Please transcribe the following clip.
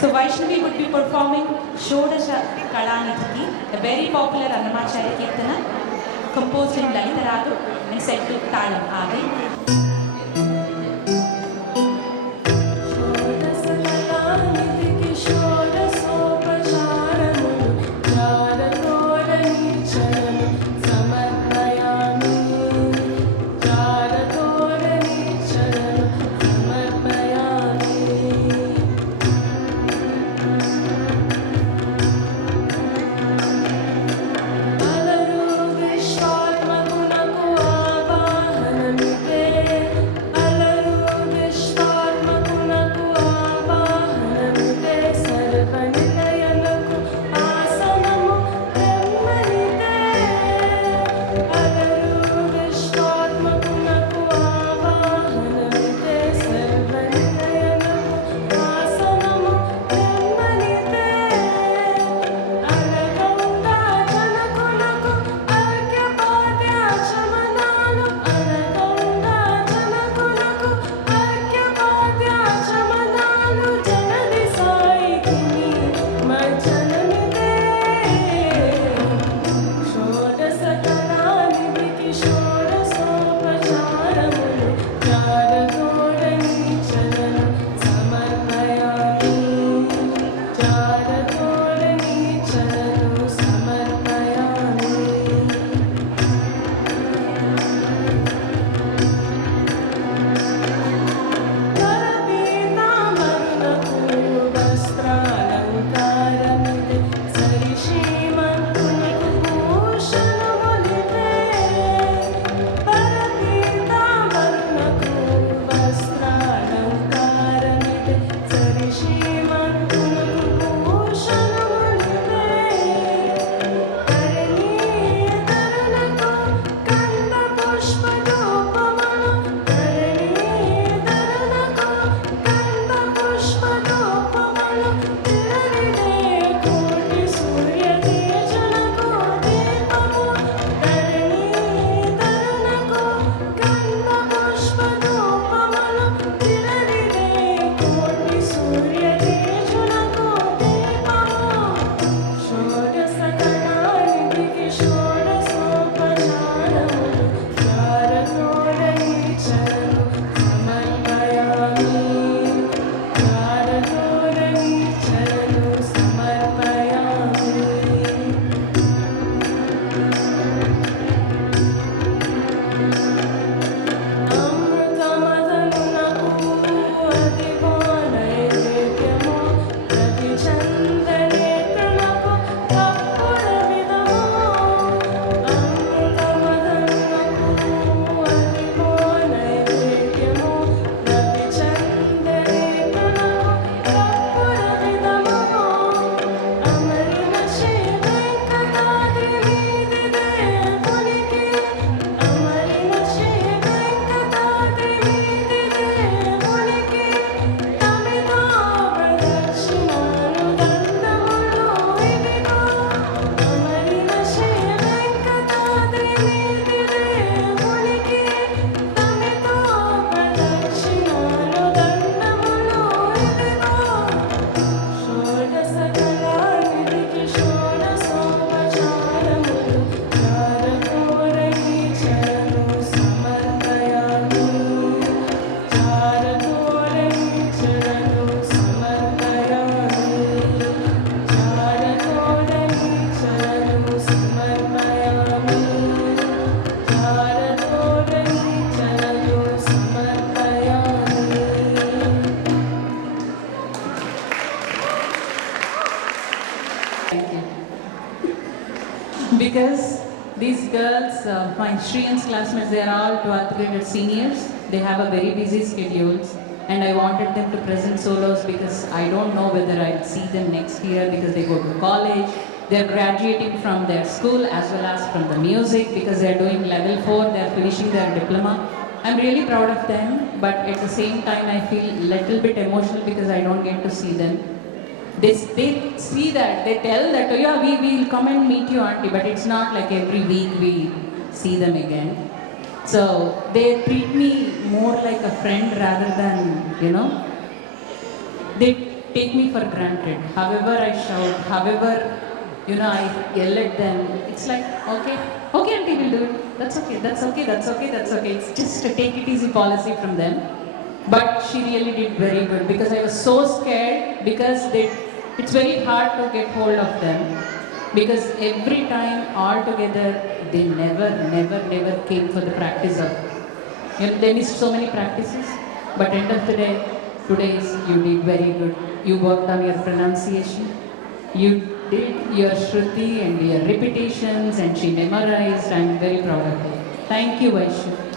So Vaishnavi would be performing Shodasha Kalanidhi, a very popular Annamacharya Kirtana, composed in Lalita Ragam and set to Talam Adi. Because these girls, my Shriyan's classmates, they are all 12th grade seniors. They have a very busy schedules, and I wanted them to present solos because I don't know whether I'll see them next year because they go to college. They're graduating from their school as well as from the music because they're doing level 4, they're finishing their diploma. I'm really proud of them, but at the same time I feel a little bit emotional because I don't get to see them. They see that, they tell that, oh yeah, we will come and meet you auntie, but it's not like every week we see them again. So they treat me more like a friend rather than, they take me for granted. However I shout, however, I yell at them. It's like, okay, okay, auntie, we'll do it. That's okay, that's okay, that's okay, that's okay. It's just a take it easy policy from them. But she really did very good because I was so scared because it's very hard to get hold of them because every time all together they never came for the practice of. They missed so many practices, but end of the day, today's you did very good. You worked on your pronunciation. You did your Shruti and your repetitions, and she memorized. I'm very proud of you. Thank you, Vaishu.